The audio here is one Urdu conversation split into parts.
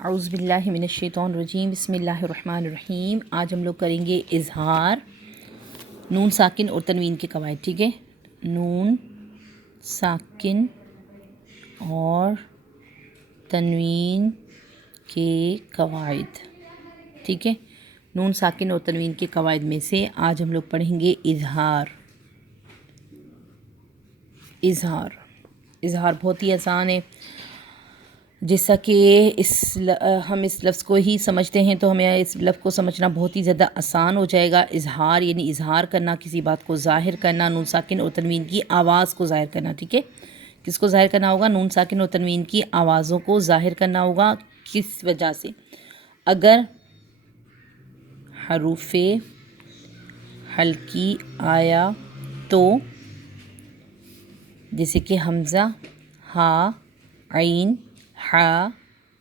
اعوذ باللہ من الشیطان الرجیم بسم اللہ الرحمن الرحیم۔ آج ہم لوگ کریں گے اظہار، نون ساکن اور تنوین کے قواعد۔ ٹھیک ہے، نون ساکن اور تنوین کے قواعد۔ ٹھیک ہے، نون ساکن اور تنوین کے قواعد میں سے آج ہم لوگ پڑھیں گے اظہار۔ اظہار بہت ہی آسان ہے، جیسا کہ ہم اس لفظ کو ہی سمجھتے ہیں تو ہمیں اس لفظ کو سمجھنا بہت ہی زیادہ آسان ہو جائے گا۔ اظہار یعنی اظہار کرنا، کسی بات کو ظاہر کرنا، نون ساکن اور تنوین کی آواز کو ظاہر کرنا۔ ٹھیک ہے، کس کو ظاہر کرنا ہوگا؟ نون ساکن اور تنوین کی آوازوں کو ظاہر کرنا ہوگا۔ کس وجہ سے؟ اگر حروف ہلکی آیا تو، جیسے کہ حمزہ، ہا، عین، حا،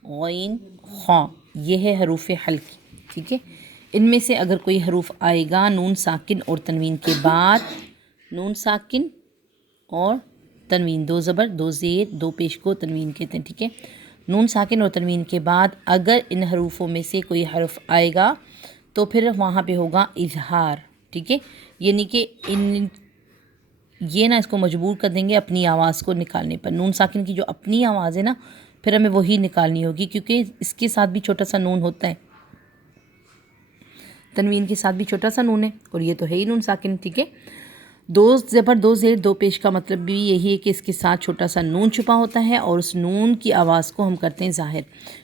غین، خا، یہ ہے حروف ہلکی۔ ٹھیک ہے، ان میں سے اگر کوئی حروف آئے گا نون ساکن اور تنوین کے بعد، نون ساکن اور تنوین، دو زبر، دو زیر، دو پیش کو تنوین کہتے ہیں۔ ٹھیک ہے، نون ساکن اور تنوین کے بعد اگر ان حروفوں میں سے کوئی حرف آئے گا تو پھر وہاں پہ ہوگا اظہار۔ ٹھیک ہے، یعنی کہ یہ نا اس کو مجبور کر دیں گے اپنی آواز کو نکالنے پر۔ نون ساکن کی جو اپنی آواز ہے نا، پھر ہمیں وہی نکالنی ہوگی، کیونکہ اس کے ساتھ بھی چھوٹا سا نون ہوتا ہے، تنوین کے ساتھ بھی چھوٹا سا نون ہے، اور یہ تو ہے ہی نون ساکن۔ ٹھیک ہے، دو زبر، دو زیر، دو پیش کا مطلب بھی یہی ہے کہ اس کے ساتھ چھوٹا سا نون چھپا ہوتا ہے اور اس نون کی آواز کو ہم کرتے ہیں ظاہر۔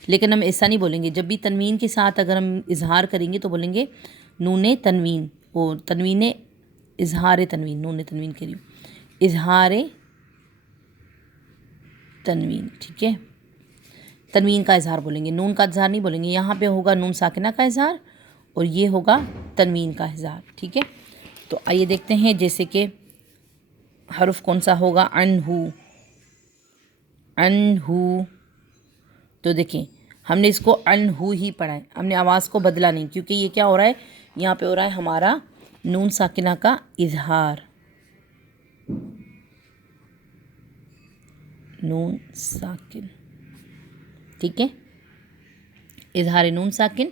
لیکن ہم ایسا نہیں بولیں گے، جب بھی تنوین کے ساتھ اگر ہم اظہار کریں گے تو بولیں گے نون تنوین، اور تنوین اظہار تنوین، نون تنوین کے لیے اظہار تنوین۔ ٹھیک ہے، تنوین کا اظہار بولیں گے، نون کا اظہار نہیں بولیں گے۔ یہاں پہ ہوگا نون ساکنہ کا اظہار اور یہ ہوگا تنوین کا اظہار۔ ٹھیک ہے، تو آئیے دیکھتے ہیں، جیسے کہ حرف کون سا ہوگا؟ انہو، انہو، تو دیکھیں ہم نے اس کو انہو ہی پڑھا ہے، ہم نے آواز کو بدلا نہیں، کیونکہ یہ کیا ہو رہا ہے؟ یہاں پہ ہو رہا ہے ہمارا نون ساکنہ کا اظہار، نون ساکن۔ ٹھیک ہے، اظہار نون ساکن۔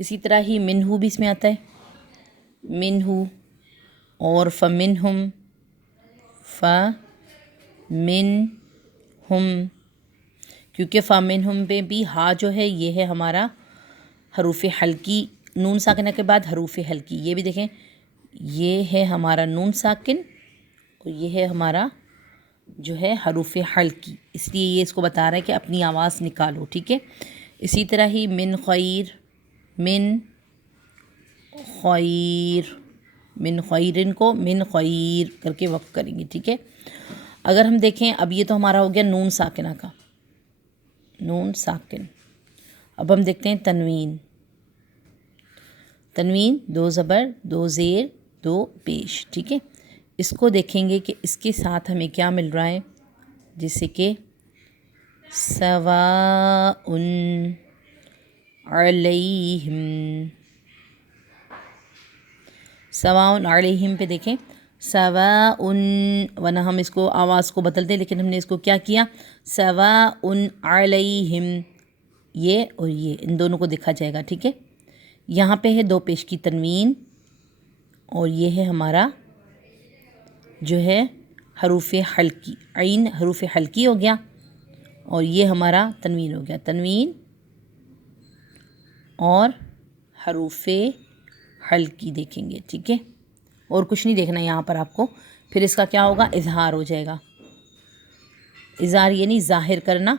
اسی طرح ہی منہو بھی اس میں آتا ہے، منہو، اور فمنہم، فمنہم، کیونکہ فمنہم پہ بھی ہا جو ہے یہ ہے ہمارا حروف ہلکی، نون ساکنہ کے بعد حروف ہلکی۔ یہ بھی دیکھیں، یہ ہے ہمارا نون ساکن اور یہ ہے ہمارا جو ہے حروف ہلکی، اس لیے یہ اس کو بتا رہا ہے کہ اپنی آواز نکالو۔ ٹھیک ہے، اسی طرح ہی من خیر، من خیر، من خیرن کو من خیر کر کے وقف کریں گے۔ ٹھیک ہے، اگر ہم دیکھیں اب یہ تو ہمارا ہو گیا نون ساکنہ کا، نون ساکن۔ اب ہم دیکھتے ہیں تنوین، تنوین دو زبر، دو زیر، دو پیش۔ ٹھیک ہے، اس کو دیکھیں گے کہ اس کے ساتھ ہمیں کیا مل رہا ہے، جیسے کہ سواء علیہم، سواء علیہم پہ دیکھیں، سواء، ورنہ ہم اس کو آواز کو بدل دیں، لیکن ہم نے اس کو کیا کیا؟ سواء علیہم، یہ اور یہ ان دونوں کو دیکھا جائے گا۔ ٹھیک ہے، یہاں پہ ہے دو پیش کی تنوین اور یہ ہے ہمارا جو ہے حروف ہلکی، عین حروف ہلکی ہو گیا اور یہ ہمارا تنوین ہو گیا، تنوین اور حروف ہلکی دیکھیں گے۔ ٹھیک ہے، اور کچھ نہیں دیکھنا یہاں پر آپ کو، پھر اس کا کیا ہوگا؟ اظہار ہو جائے گا۔ اظہار یعنی ظاہر کرنا،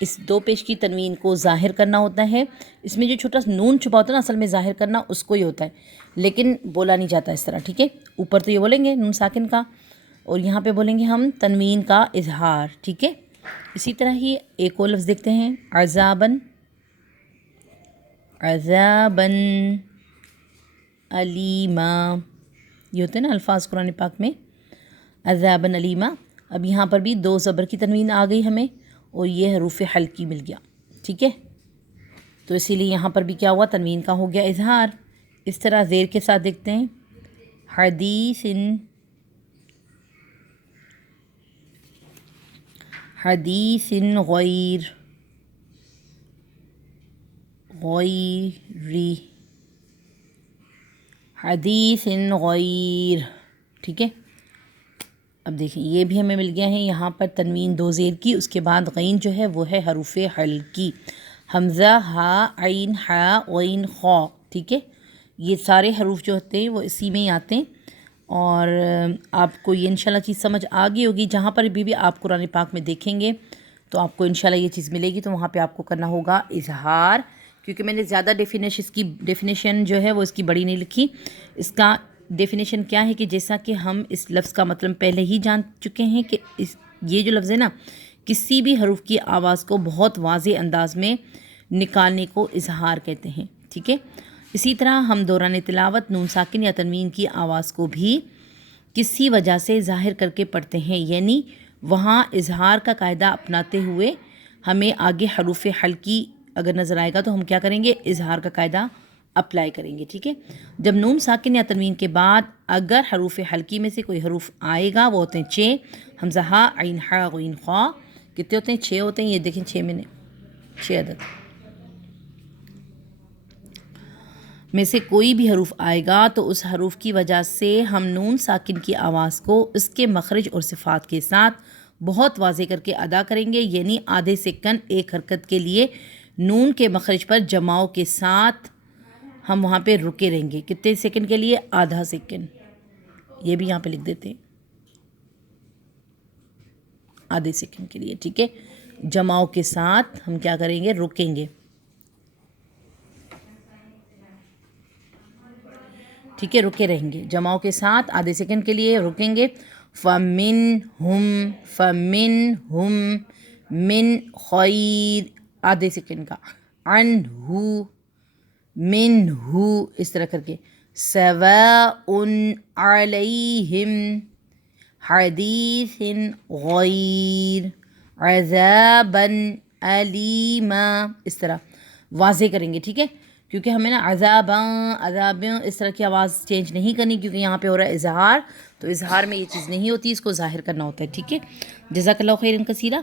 اس دو پیش کی تنوین کو ظاہر کرنا ہوتا ہے۔ اس میں جو چھوٹا سا نون چھپا ہوتا ہے نا، اصل میں ظاہر کرنا اس کو ہی ہوتا ہے، لیکن بولا نہیں جاتا اس طرح۔ ٹھیک ہے، اوپر تو یہ بولیں گے نون ساکن کا، اور یہاں پہ بولیں گے ہم تنوین کا اظہار۔ ٹھیک ہے، اسی طرح ہی ایک اور لفظ دیکھتے ہیں، عذاباً، عذاباً علیما، یہ ہوتے ہیں نا الفاظ قرآن پاک میں، عذاباً علیما۔ اب یہاں پر بھی دو زبر کی تنوین آ گئی ہمیں اور یہ حروف ہلکی مل گیا۔ ٹھیک ہے، تو اسی لیے یہاں پر بھی کیا ہوا؟ تنوین کا ہو گیا اظہار۔ اس طرح زیر کے ساتھ دیکھتے ہیں، حدیثن، حدیثن غیر، غیری حدیث غیر. ٹھیک ہے. اب دیکھیں یہ بھی ہمیں مل گیا ہے یہاں پر تنوین دو زیر کی، اس کے بعد غین جو ہے وہ ہے حروف حلقی، حمزہ ہا عین ہا غین خا. ٹھیک ہے. یہ سارے حروف جو ہوتے ہیں وہ اسی میں ہی آتے ہیں، اور آپ کو یہ انشاءاللہ چیز سمجھ آ گئی ہوگی. جہاں پر بھی آپ قرآن پاک میں دیکھیں گے تو آپ کو انشاءاللہ یہ چیز ملے گی، تو وہاں پہ آپ کو کرنا ہوگا اظہار. کیونکہ میں نے زیادہ ڈیفینیشن جو ہے وہ اس کی بڑی نہیں لکھی. اس کا ڈیفینیشن کیا ہے کہ جیسا کہ ہم اس لفظ کا مطلب پہلے ہی جان چکے ہیں کہ یہ جو لفظ ہے نا، کسی بھی حروف کی آواز کو بہت واضح انداز میں نکالنے کو اظہار کہتے ہیں. ٹھیک ہے. اسی طرح ہم دوران تلاوت نون ساکن یا تنوین کی آواز کو بھی کسی وجہ سے ظاہر کر کے پڑھتے ہیں، یعنی وہاں اظہار کا قاعدہ اپناتے ہوئے ہمیں آگے حروف حلقی اگر نظر آئے گا تو ہم کیا کریں گے، اظہار کا قاعدہ اپلائی کریں گے. ٹھیک ہے. جب نون ساکن یا تنوین کے بعد اگر حروف حلقی میں سے کوئی حروف آئے گا وہ ہوتے ہیں 6، حمزہ ہا عین حا غین خا. کتنے ہوتے ہیں؟ 6 ہوتے ہیں. یہ دیکھیں 6 میں نے 6 عدد میں سے کوئی بھی حروف آئے گا تو اس حروف کی وجہ سے ہم نون ساکن کی آواز کو اس کے مخرج اور صفات کے ساتھ بہت واضح کر کے ادا کریں گے، یعنی آدھے سیکنڈ ایک حرکت کے لیے نون کے مخرج پر جماؤ کے ساتھ ہم وہاں پہ رکے رہیں گے. کتنے سیکنڈ کے لیے؟ آدھا سیکنڈ. یہ بھی یہاں پہ لکھ دیتے ہیں آدھے سیکنڈ کے لیے. ٹھیک ہے. جماؤ کے ساتھ ہم کیا کریں گے، رکیں گے. ٹھیک ہے. رکے رہیں گے جماؤ کے ساتھ آدھے سیکنڈ کے لیے رکیں گے. فمن من خیر آدھے سیکنڈ کا. عنہ من ہو اس طرح کر کے. سواء علیہم حدیث غیر عذابا علیما اس طرح واضح کریں گے. ٹھیک ہے. کیونکہ ہمیں نا عذاب اس طرح کی آواز چینج نہیں کرنی، کیونکہ یہاں پہ ہو رہا ہے اظہار، تو اظہار میں یہ چیز نہیں ہوتی، اس کو ظاہر کرنا ہوتا ہے. ٹھیک ہے. جزاک اللہ خیرا کثیرا.